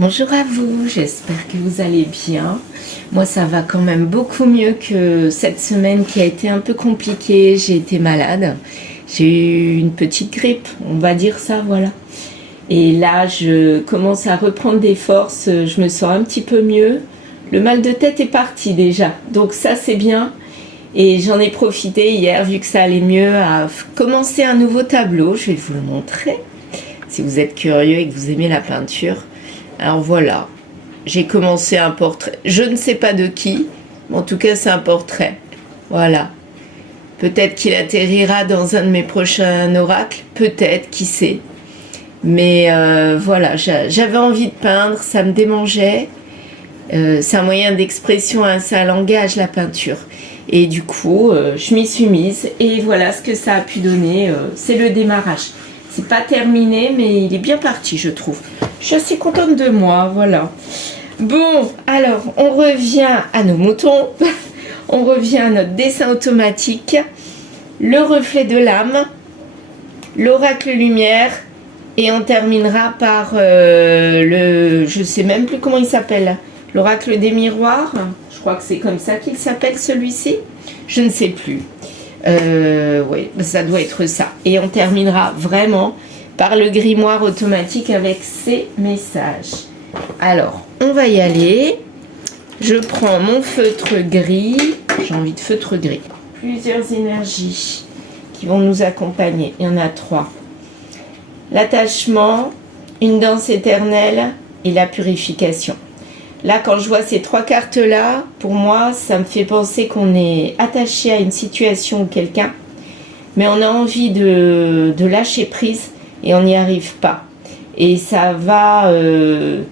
Bonjour à vous, j'espère que vous allez bien. Moi ça va quand même beaucoup mieux que cette semaine qui a été un peu compliquée. J'ai été malade, j'ai eu une petite grippe, on va dire ça, voilà. Et là je commence à reprendre des forces, je me sens un petit peu mieux. Le mal de tête est parti déjà, donc ça c'est bien. Et j'en ai profité hier, vu que ça allait mieux, à commencer un nouveau tableau. Je vais vous le montrer, si vous êtes curieux et que vous aimez la peinture. Alors voilà, j'ai commencé un portrait. Je ne sais pas de qui, mais en tout cas c'est un portrait. Voilà. Peut-être qu'il atterrira dans un de mes prochains oracles, peut-être, qui sait. Mais voilà, j'avais envie de peindre, ça me démangeait. C'est un moyen d'expression, c'est un langage, la peinture. Et du coup, je m'y suis mise et voilà ce que ça a pu donner. C'est le démarrage. C'est pas terminé, mais il est bien parti, je trouve. Je suis assez contente de moi, voilà. Bon, alors, on revient à nos moutons. On revient à notre dessin automatique. Le reflet de l'âme. L'oracle lumière. Et on terminera par je sais même plus comment il s'appelle. L'oracle des miroirs. Je crois que c'est comme ça qu'il s'appelle celui-ci. Je ne sais plus. Oui, ça doit être ça. Et on terminera vraiment par le grimoire automatique avec ces messages. Alors, on va y aller. Je prends mon feutre gris. J'ai envie de feutre gris. Plusieurs énergies qui vont nous accompagner. Il y en a 3. L'attachement, une danse éternelle et la purification. Là, quand je vois ces 3 cartes-là, pour moi, ça me fait penser qu'on est attaché à une situation ou quelqu'un, mais on a envie de lâcher prise et on n'y arrive pas. Et ça va,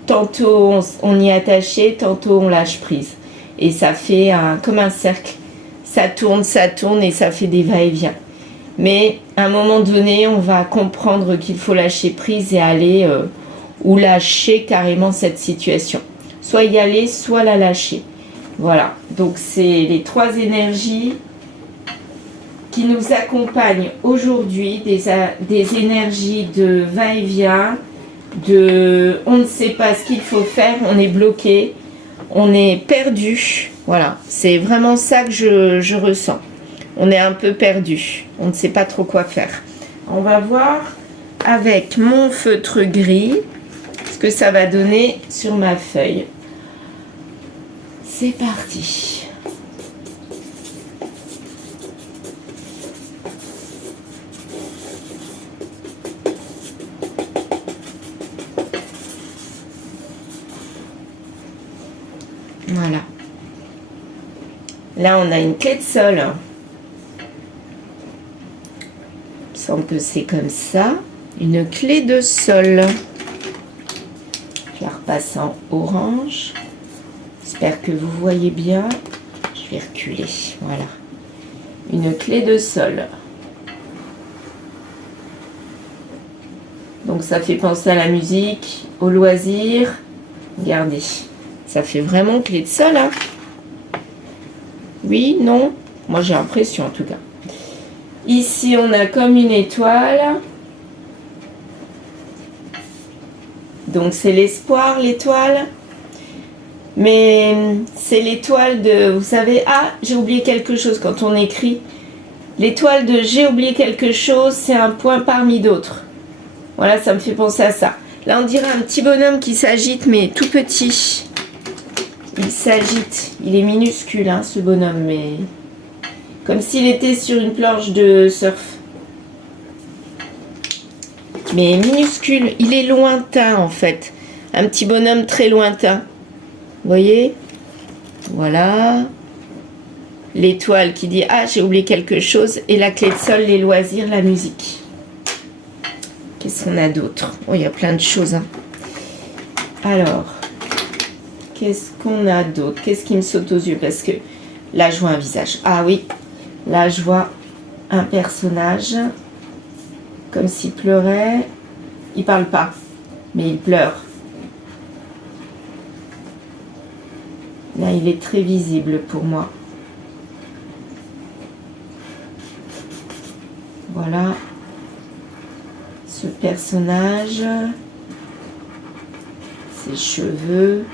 tantôt on y est attaché, tantôt on lâche prise. Et ça fait comme un cercle. Ça tourne et ça fait des va-et-vient. Mais à un moment donné, on va comprendre qu'il faut lâcher prise et aller ou lâcher carrément cette situation. Soit y aller, soit la lâcher. Voilà, donc c'est les 3 énergies qui nous accompagnent aujourd'hui, des énergies de va-et-vient, de on ne sait pas ce qu'il faut faire, on est bloqué, on est perdu. Voilà, c'est vraiment ça que je ressens. On est un peu perdu, on ne sait pas trop quoi faire. On va voir avec mon feutre gris ce que ça va donner sur ma feuille. C'est parti. Voilà. Là, on a une clé de sol. Il me semble que c'est comme ça. Une clé de sol. Je la repasse en orange. J'espère que vous voyez bien. Je vais reculer. Voilà. Une clé de sol. Donc ça fait penser à la musique, au loisir. Regardez. Ça fait vraiment clé de sol. Hein. Oui, non. Moi j'ai l'impression en tout cas. Ici on a comme une étoile. Donc c'est l'espoir, l'étoile. Mais c'est l'étoile de, vous savez, j'ai oublié quelque chose quand on écrit. L'étoile de j'ai oublié quelque chose, c'est un point parmi d'autres. Voilà, ça me fait penser à ça. Là, on dirait un petit bonhomme qui s'agite, mais tout petit. Il s'agite. Il est minuscule, hein, ce bonhomme, mais comme s'il était sur une planche de surf. Mais minuscule. Il est lointain, en fait. Un petit bonhomme très lointain. Vous voyez? Voilà. L'étoile qui dit j'ai oublié quelque chose. Et la clé de sol, les loisirs, la musique. Qu'est-ce qu'on a d'autre? Oh, il y a plein de choses. Hein. Alors, qu'est-ce qu'on a d'autre? Qu'est-ce qui me saute aux yeux? Parce que là, je vois un visage. Ah oui, là, je vois un personnage. Comme s'il pleurait. Il parle pas, mais il pleure. Là, il est très visible pour moi. Voilà. Ce personnage, ses cheveux.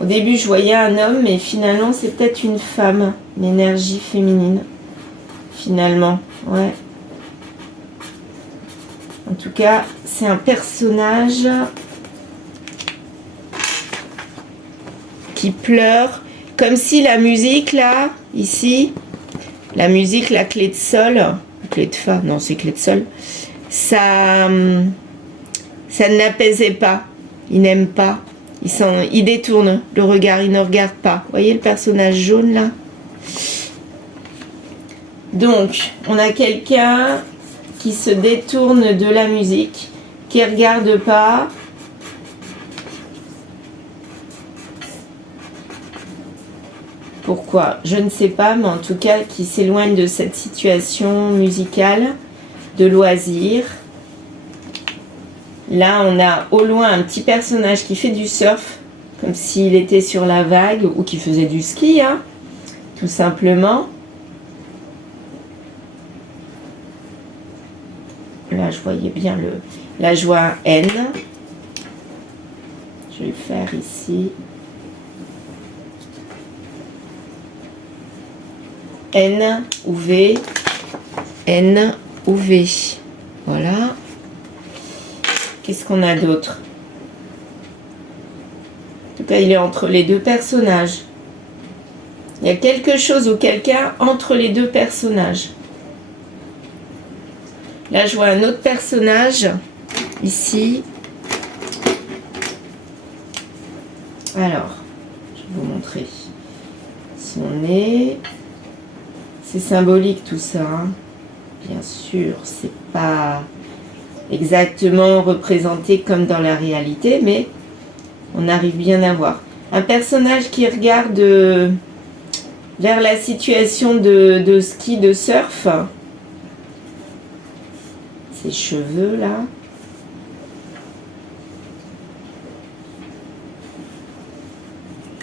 Au début, je voyais un homme, mais finalement, c'est peut-être une femme, une énergie féminine. Finalement, ouais. En tout cas, c'est un personnage qui pleure, comme si la musique, là, ici, la musique, la clé de sol, clé de fa, non, c'est clé de sol, ça ne l'apaisait pas. Il n'aime pas. Il détourne le regard, il ne regarde pas. Vous voyez le personnage jaune, là? Donc, on a quelqu'un qui se détourne de la musique, qui ne regarde pas. Pourquoi? Je ne sais pas, mais en tout cas, qui s'éloigne de cette situation musicale, de loisir. Là, on a au loin un petit personnage qui fait du surf, comme s'il était sur la vague, ou qui faisait du ski, hein, tout simplement. Là, je voyais bien le... Là, je vois un N. Je vais le faire ici. N ou V. N ou V. Voilà. Qu'est-ce qu'on a d'autre? En tout cas, il est entre les deux personnages. Il y a quelque chose ou quelqu'un entre les deux personnages. Là, je vois un autre personnage, ici. Alors, je vais vous montrer son nez. C'est symbolique tout ça, hein. Bien sûr, c'est pas exactement représenté comme dans la réalité, mais on arrive bien à voir. Un personnage qui regarde vers la situation de ski, de surf. Ses cheveux là.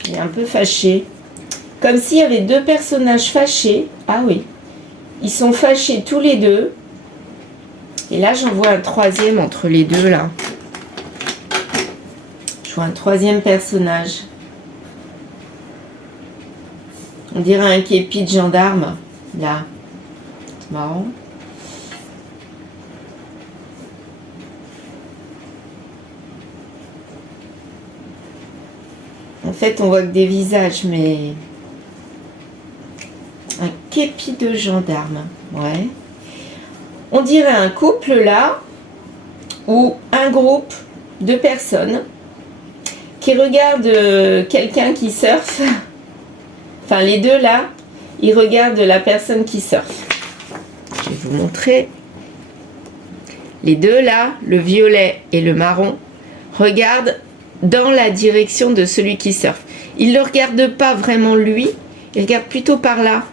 Il est un peu fâché. Comme s'il y avait deux personnages fâchés. Ah oui. Ils sont fâchés tous les deux. Et là, j'en vois un troisième entre les deux là. Je vois un troisième personnage. On dirait un képi de gendarme. Là. C'est marrant. En fait, on voit que des visages, mais... Un képi de gendarme, ouais. On dirait un couple, là, ou un groupe de personnes qui regardent quelqu'un qui surfe. Enfin, les deux, là, ils regardent la personne qui surfe. Je vais vous montrer. Les deux, là, le violet et le marron, regardent dans la direction de celui qui surfe. Il ne le regarde pas vraiment lui, il regarde plutôt par là.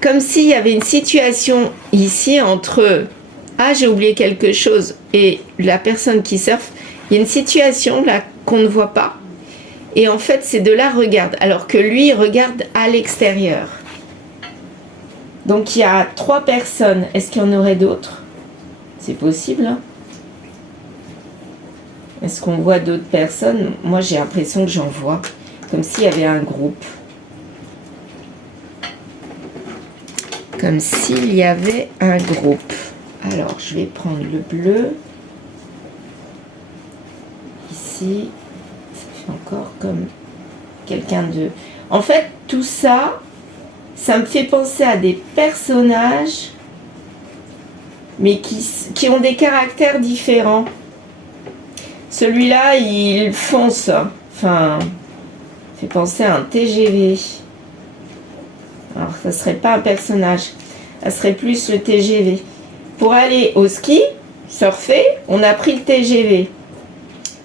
Comme s'il y avait une situation ici entre « Ah, j'ai oublié quelque chose » et la personne qui surfe. Il y a une situation là qu'on ne voit pas. Et en fait, ces deux-là regardent, alors que lui, il regarde à l'extérieur. Donc, il y a 3 personnes. Est-ce qu'il y en aurait d'autres? C'est possible, hein? Est-ce qu'on voit d'autres personnes? Moi, j'ai l'impression que j'en vois. Comme s'il y avait un groupe. Comme s'il y avait un groupe. Alors, je vais prendre le bleu. Ici, ça fait encore comme quelqu'un de... En fait, tout ça, ça me fait penser à des personnages, mais qui ont des caractères différents. Celui-là, il fonce. Enfin, fait penser à un TGV. Alors, ça serait pas un personnage. Ça serait plus le TGV. Pour aller au ski, surfer, on a pris le TGV.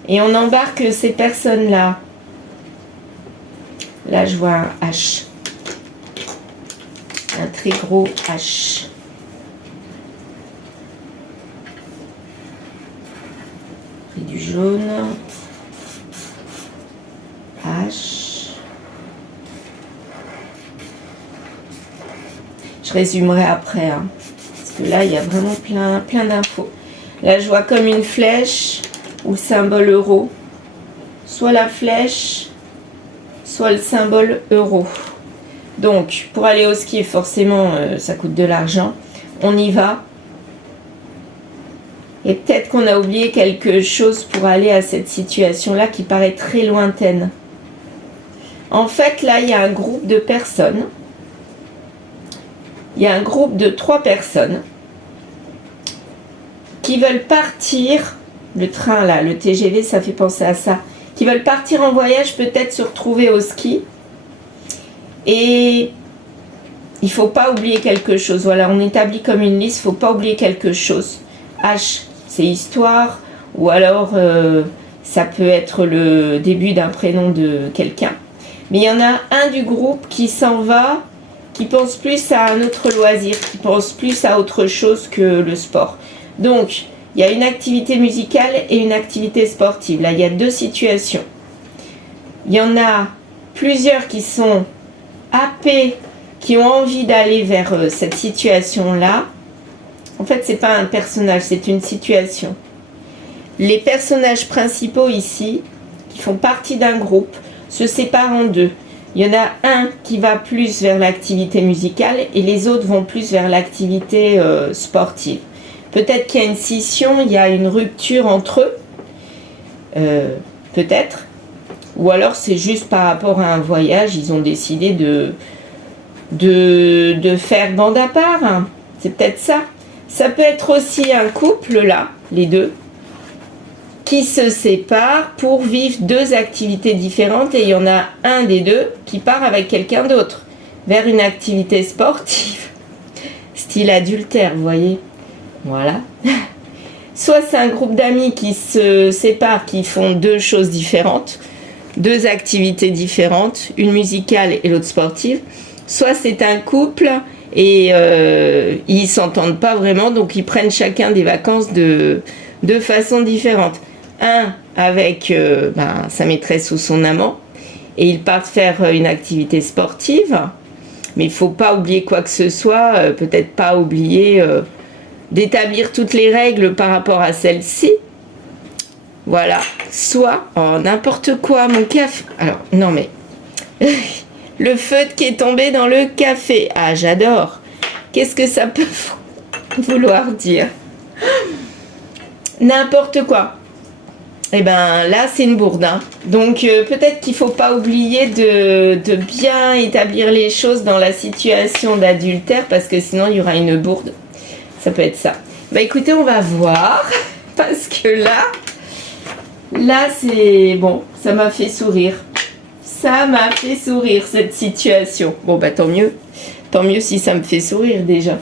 Et on embarque ces personnes-là. Là, je vois un H. Un très gros H. Et du jaune. H. Je résumerai après, hein, parce que là, il y a vraiment plein d'infos. Là, je vois comme une flèche ou symbole euro. soit la flèche, soit le symbole euro. Donc, pour aller au ski, forcément, ça coûte de l'argent. On y va. Et peut-être qu'on a oublié quelque chose pour aller à cette situation-là qui paraît très lointaine. En fait, là, il y a un groupe de personnes. Il y a un groupe de 3 personnes qui veulent partir. Le train, là, le TGV, ça fait penser à ça. Qui veulent partir en voyage, peut-être se retrouver au ski. Et il ne faut pas oublier quelque chose. Voilà, on établit comme une liste, il ne faut pas oublier quelque chose. H, c'est histoire, ou alors ça peut être le début d'un prénom de quelqu'un. Mais il y en a un du groupe qui s'en va, qui pense plus à un autre loisir, qui pense plus à autre chose que le sport. Donc, il y a une activité musicale et une activité sportive. Là, il y a 2 situations. Il y en a plusieurs qui sont happés, qui ont envie d'aller vers cette situation-là. En fait, c'est pas un personnage, c'est une situation. Les personnages principaux ici, qui font partie d'un groupe, se séparent en 2. Il y en a un qui va plus vers l'activité musicale et les autres vont plus vers l'activité sportive. Peut-être qu'il y a une scission, il y a une rupture entre eux, peut-être. Ou alors c'est juste par rapport à un voyage, ils ont décidé de faire bande à part. Hein. C'est peut-être ça. Ça peut être aussi un couple, là, les deux, qui se séparent pour vivre 2 activités différentes et il y en a un des 2 qui part avec quelqu'un d'autre vers une activité sportive, style adultère, vous voyez. Voilà. Soit c'est un groupe d'amis qui se séparent, qui font 2 choses différentes, 2 activités différentes, une musicale et l'autre sportive. Soit c'est un couple et ils s'entendent pas vraiment, donc ils prennent chacun des vacances de façon différente. Un avec sa maîtresse ou son amant et ils partent faire une activité sportive, mais il faut pas oublier quoi que ce soit, peut-être pas oublier d'établir toutes les règles par rapport à celle-ci. Voilà. Soit, n'importe quoi, mon café. Alors, non mais... le feutre qui est tombé dans le café. Ah, j'adore. Qu'est-ce que ça peut vouloir dire? N'importe quoi. Eh ben là, c'est une bourde. Hein. Donc, peut-être qu'il ne faut pas oublier de bien établir les choses dans la situation d'adultère parce que sinon, il y aura une bourde. Ça peut être ça. Bah écoutez, on va voir. Parce que là, c'est... Bon, ça m'a fait sourire. Ça m'a fait sourire, cette situation. Bon, bah tant mieux. Tant mieux si ça me fait sourire déjà.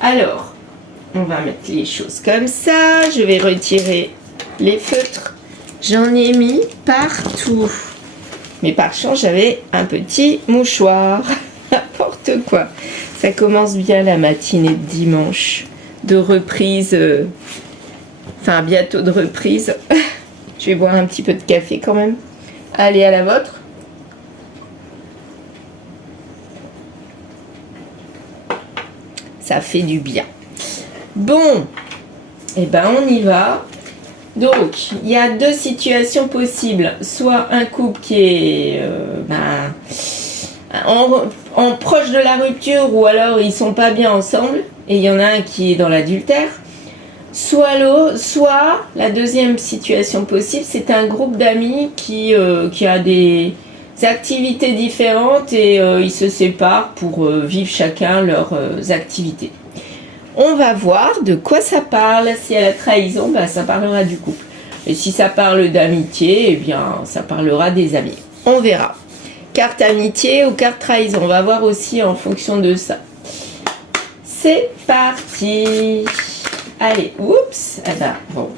Alors, on va mettre les choses comme ça. Je vais retirer les feutres. J'en ai mis partout. Mais par chance, j'avais un petit mouchoir. N'importe quoi. Ça commence bien la matinée de dimanche. De reprise. Enfin, bientôt de reprise. Je vais boire un petit peu de café quand même. Allez, à la vôtre. Ça fait du bien. Bon, et ben on y va. Donc, il y a 2 situations possibles. Soit un couple qui est en proche de la rupture ou alors ils sont pas bien ensemble et il y en a un qui est dans l'adultère. Soit la deuxième situation possible, c'est un groupe d'amis qui a des activités différentes et ils se séparent pour vivre chacun leurs activités. On va voir de quoi ça parle. Si à la trahison, ça parlera du couple. Et si ça parle d'amitié, eh bien, ça parlera des amis. On verra. Carte amitié ou carte trahison. On va voir aussi en fonction de ça. C'est parti. Allez, oups. Ah ben, bon.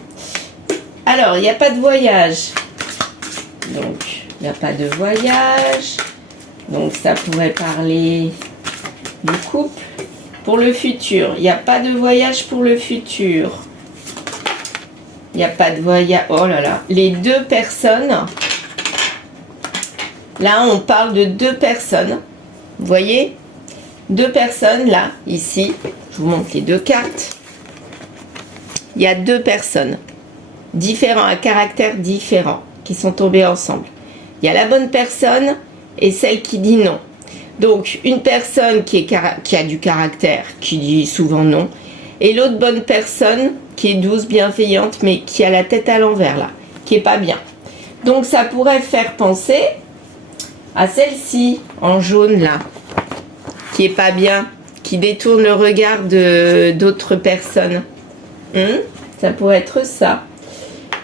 Alors, il n'y a pas de voyage. Donc, il n'y a pas de voyage. Donc, ça pourrait parler du couple. Pour le futur, il n'y a pas de voyage pour le futur. Il n'y a pas de voyage. Oh là là. Les 2 personnes. Là, on parle de 2 personnes. Vous voyez? 2 personnes, là, ici. Je vous montre les 2 cartes. Il y a 2 personnes. Différents, à caractère différent. qui sont tombées ensemble. Il y a la bonne personne et celle qui dit non. Donc, une personne qui a du caractère, qui dit souvent non, et l'autre bonne personne qui est douce, bienveillante, mais qui a la tête à l'envers, là, qui est pas bien. Donc, ça pourrait faire penser à celle-ci, en jaune, là, qui est pas bien, qui détourne le regard d'autres personnes. Ça pourrait être ça.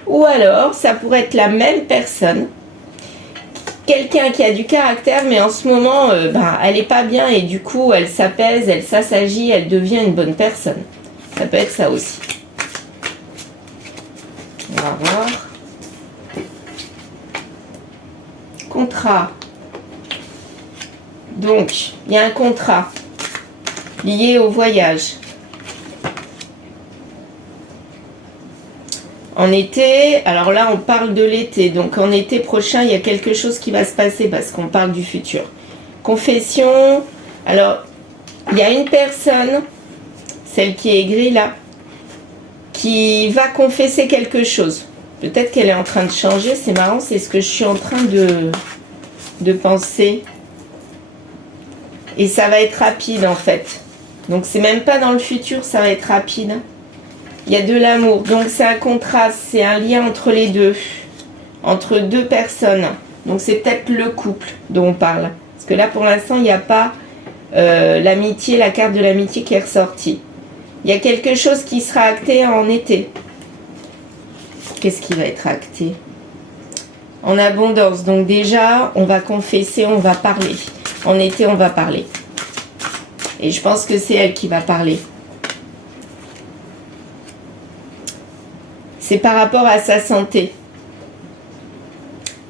Ou alors, ça pourrait être la même personne, quelqu'un qui a du caractère, mais en ce moment, elle n'est pas bien et du coup, elle s'apaise, elle s'assagit, elle devient une bonne personne. Ça peut être ça aussi. On va voir. Contrat. Donc, il y a un contrat lié au voyage. En été, alors là on parle de l'été, donc en été prochain il y a quelque chose qui va se passer parce qu'on parle du futur. Confession, alors il y a une personne, celle qui est aigrie là, qui va confesser quelque chose. Peut-être qu'elle est en train de changer, c'est marrant, c'est ce que je suis en train de penser. Et ça va être rapide en fait. Donc c'est même pas dans le futur, ça va être rapide. Il y a de l'amour, donc c'est un contraste, c'est un lien entre les deux, entre deux personnes. Donc c'est peut-être le couple dont on parle. Parce que là pour l'instant il n'y a pas l'amitié, la carte de l'amitié qui est ressortie. Il y a quelque chose qui sera acté en été. Qu'est-ce qui va être acté? En abondance, donc déjà on va confesser, on va parler. En été on va parler. Et je pense que c'est elle qui va parler. C'est par rapport à sa santé.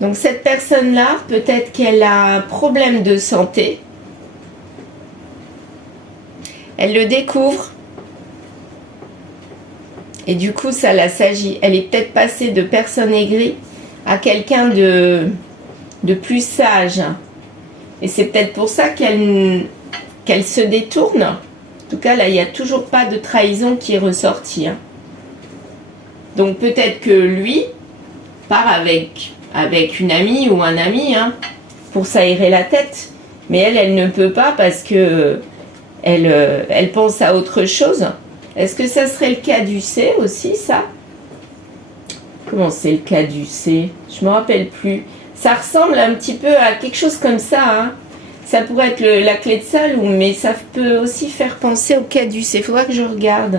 Donc cette personne-là, peut-être qu'elle a un problème de santé. Elle le découvre. Et du coup, ça l'assagit. Elle est peut-être passée de personne aigrie à quelqu'un de plus sage. Et c'est peut-être pour ça qu'elle se détourne. En tout cas, là, il n'y a toujours pas de trahison qui est ressortie. Donc peut-être que lui part avec une amie ou un ami pour s'aérer la tête. Mais elle ne peut pas parce que elle pense à autre chose. Est-ce que ça serait le cas du C aussi, ça? Comment c'est le cas du C? Je me rappelle plus. Ça ressemble un petit peu à quelque chose comme ça. Ça pourrait être la clé de salle, mais ça peut aussi faire penser au cas du C. Il faudra que je regarde.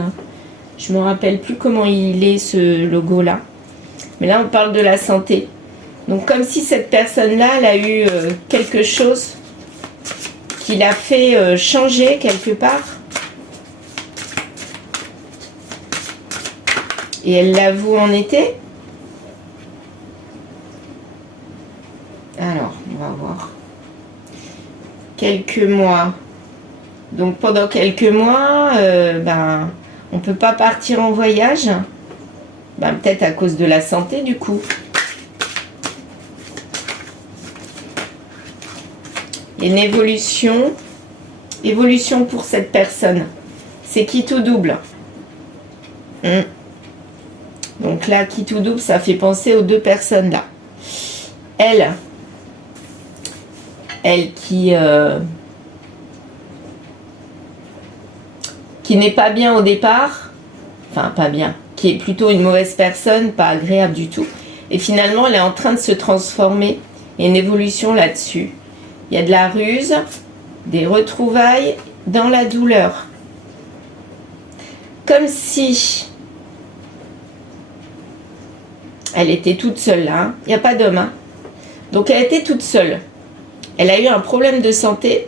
Je me rappelle plus comment il est ce logo-là. Mais là, on parle de la santé. Donc, comme si cette personne-là, elle a eu quelque chose qui l'a fait changer quelque part. Et elle l'avoue en été. Alors, on va voir. Quelques mois. Donc, pendant quelques mois, on ne peut pas partir en voyage. Peut-être à cause de la santé, du coup. Une évolution. Évolution pour cette personne. C'est qui tout double. Donc là, qui tout double, ça fait penser aux deux personnes là. Elle qui n'est pas bien au départ, enfin pas bien, qui est plutôt une mauvaise personne, pas agréable du tout. Et finalement, elle est en train de se transformer. Il y a une évolution là-dessus. Il y a de la ruse, des retrouvailles dans la douleur. Comme si elle était toute seule là. Il n'y a pas d'homme. Donc elle était toute seule. Elle a eu un problème de santé.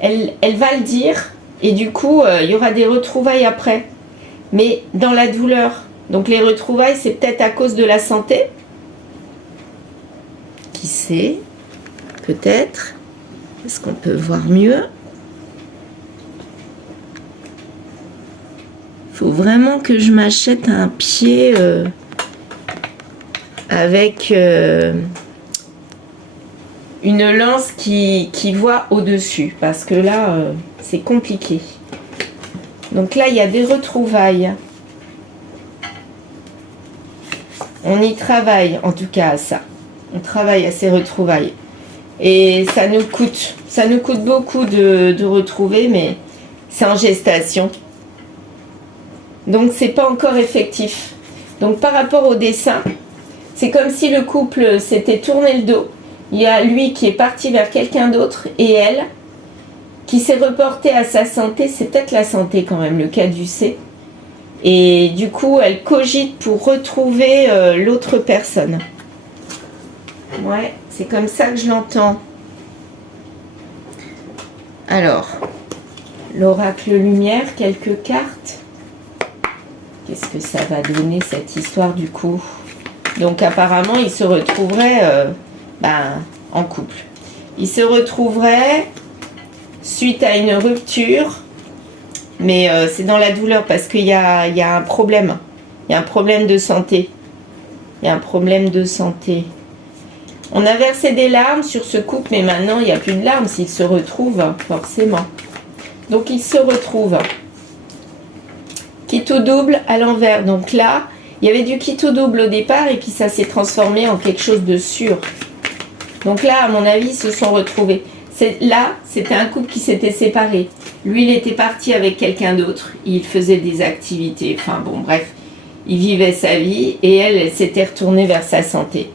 Elle va le dire. Et du coup, il y aura des retrouvailles après. Mais dans la douleur. Donc les retrouvailles, c'est peut-être à cause de la santé. Qui sait? Peut-être. Est-ce qu'on peut voir mieux? Il faut vraiment que je m'achète un pied avec une lance qui voit au-dessus. Parce que là, c'est compliqué. Donc là, il y a des retrouvailles. On y travaille, en tout cas à ça. On travaille à ces retrouvailles. Et ça nous coûte beaucoup de retrouver, mais c'est en gestation. Donc c'est pas encore effectif. Donc par rapport au dessin, c'est comme si le couple s'était tourné le dos. Il y a lui qui est parti vers quelqu'un d'autre et elle qui s'est reportée à sa santé. C'est peut-être la santé quand même, le caducée. Et du coup, elle cogite pour retrouver l'autre personne. Ouais, c'est comme ça que je l'entends. Alors, l'oracle lumière, quelques cartes. Qu'est-ce que ça va donner cette histoire du coup? Donc apparemment, ils se retrouveraient en couple. Ils se retrouveraient suite à une rupture, mais c'est dans la douleur parce qu'il y a un problème. Il y a un problème de santé. Il y a un problème de santé. On a versé des larmes sur ce couple, mais maintenant, il n'y a plus de larmes s'ils se retrouvent, forcément. Donc, ils se retrouvent. Quitte au double à l'envers. Donc là, il y avait du quitte au double au départ, et puis ça s'est transformé en quelque chose de sûr. Donc là, à mon avis, ils se sont retrouvés. Là, c'était un couple qui s'était séparé. Lui, il était parti avec quelqu'un d'autre. Il faisait des activités. Enfin bon, bref. Il vivait sa vie, et elle s'était retournée vers sa santé.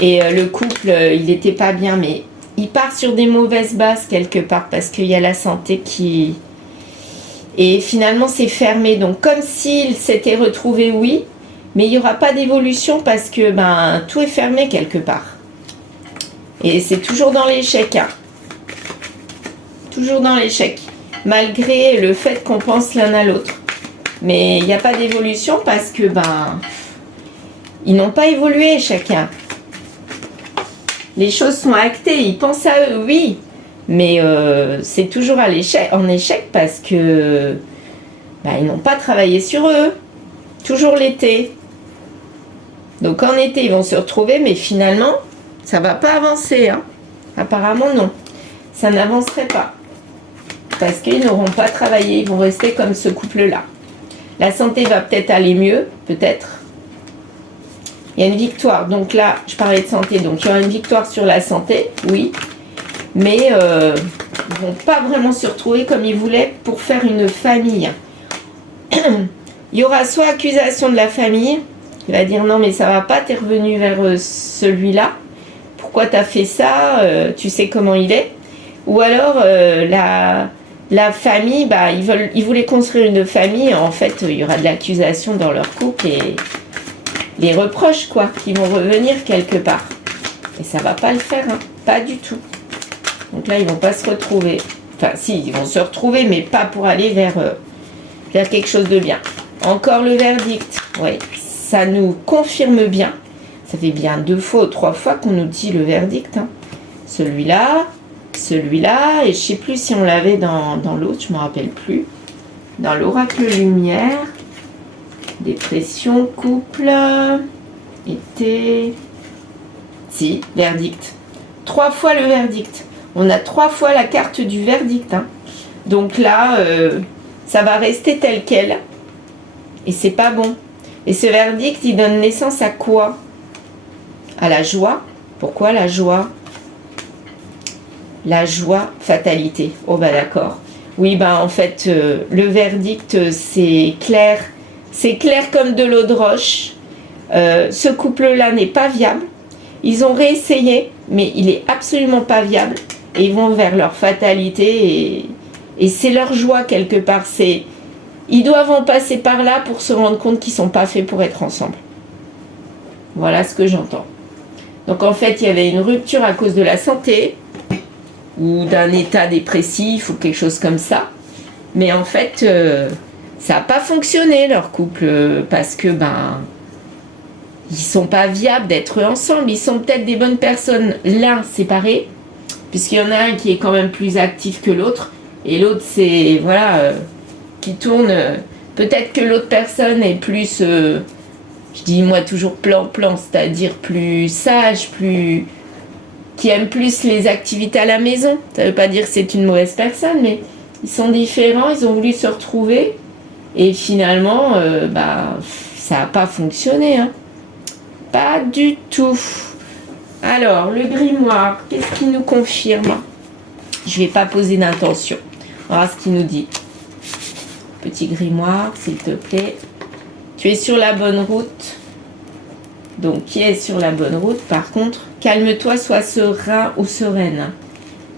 Et le couple, il n'était pas bien, mais il part sur des mauvaises bases quelque part, parce qu'il y a la santé qui... Et finalement, c'est fermé. Donc, comme s'ils s'étaient retrouvés, oui, mais il n'y aura pas d'évolution parce que tout est fermé quelque part. Et c'est toujours dans l'échec. Hein. Toujours dans l'échec. Malgré le fait qu'on pense l'un à l'autre. Mais il n'y a pas d'évolution parce que, ils n'ont pas évolué chacun. Les choses sont actées, ils pensent à eux, oui. Mais c'est toujours en échec parce que ils n'ont pas travaillé sur eux. Toujours l'été. Donc en été, ils vont se retrouver, mais finalement, ça ne va pas avancer. Hein. Apparemment, non. Ça n'avancerait pas. Parce qu'ils n'auront pas travaillé, ils vont rester comme ce couple-là. La santé va peut-être aller mieux, peut-être. Il y a une victoire. Donc là, je parlais de santé. Donc il y aura une victoire sur la santé, oui. Mais ils ne vont pas vraiment se retrouver comme ils voulaient pour faire une famille. Il y aura soit accusation de la famille, il va dire non mais ça va pas, t'es revenu vers celui-là, pourquoi t'as fait ça, tu sais comment il est. Ou alors la famille, ils voulaient construire une famille, en fait il y aura de l'accusation dans leur couple et les reproches qui vont revenir quelque part. Et ça va pas le faire, hein, pas du tout. Donc là, ils vont pas se retrouver. Enfin, si, ils vont se retrouver, mais pas pour aller vers quelque chose de bien. Encore le verdict. Oui, ça nous confirme bien. Ça fait bien 2 fois ou 3 fois qu'on nous dit le verdict. Hein. Celui-là, et je sais plus si on l'avait dans l'autre, je me rappelle plus. Dans l'oracle lumière, dépression, couple, été... Si, verdict. 3 fois le verdict. On a 3 fois la carte du verdict. Hein. Donc là, ça va rester tel quel. Et c'est pas bon. Et ce verdict, il donne naissance à quoi? À la joie. Pourquoi la joie? La joie, fatalité. Oh d'accord. Oui, en fait, le verdict, c'est clair. C'est clair comme de l'eau de roche. Ce couple-là n'est pas viable. Ils ont réessayé, mais il est absolument pas viable. Et ils vont vers leur fatalité et c'est leur joie quelque part. Ils doivent en passer par là pour se rendre compte qu'ils ne sont pas faits pour être ensemble. Voilà ce que j'entends. Donc en fait, il y avait une rupture à cause de la santé ou d'un état dépressif ou quelque chose comme ça. Mais en fait, ça n'a pas fonctionné leur couple parce que ils sont pas viables d'être ensemble. Ils sont peut-être des bonnes personnes l'un séparés, puisqu'il y en a un qui est quand même plus actif que l'autre, et l'autre c'est qui tourne. Peut-être que l'autre personne est plus, je dis moi toujours plan, c'est-à-dire plus sage, qui aime plus les activités à la maison. Ça veut pas dire que c'est une mauvaise personne, mais ils sont différents. Ils ont voulu se retrouver, et finalement, Ça n'a pas fonctionné, hein. Pas du tout. Alors, le grimoire, qu'est-ce qu'il nous confirme? Je ne vais pas poser d'intention. On va voir ce qu'il nous dit. Petit grimoire, s'il te plaît. Tu es sur la bonne route. Donc, qui est sur la bonne route? Par contre, calme-toi, sois serein ou sereine.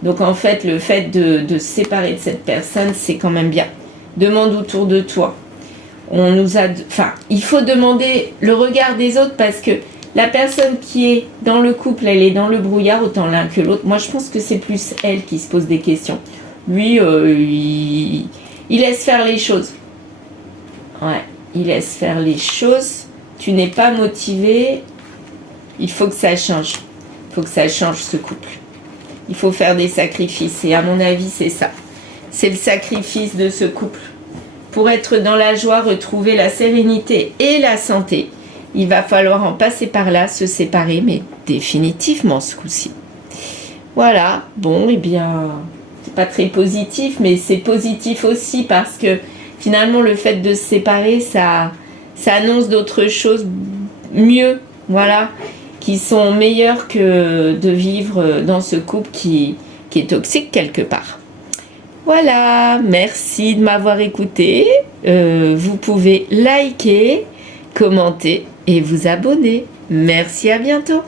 Donc, en fait, le fait de se séparer de cette personne, c'est quand même bien. Demande autour de toi. On nous a... Enfin, il faut demander le regard des autres parce que la personne qui est dans le couple, elle est dans le brouillard autant l'un que l'autre. Moi, je pense que c'est plus elle qui se pose des questions. Lui, il laisse faire les choses. Ouais, il laisse faire les choses. Tu n'es pas motivé. Il faut que ça change. Il faut que ça change, ce couple. Il faut faire des sacrifices. Et à mon avis, c'est ça. C'est le sacrifice de ce couple. Pour être dans la joie, retrouver la sérénité et la santé, il va falloir en passer par là, se séparer, mais définitivement ce coup-ci. Voilà, bon, eh bien, c'est pas très positif, mais c'est positif aussi parce que finalement, le fait de se séparer, ça annonce d'autres choses mieux, voilà, qui sont meilleures que de vivre dans ce couple qui est toxique quelque part. Voilà, merci de m'avoir écouté. Vous pouvez liker, commenter et vous abonner. Merci, à bientôt.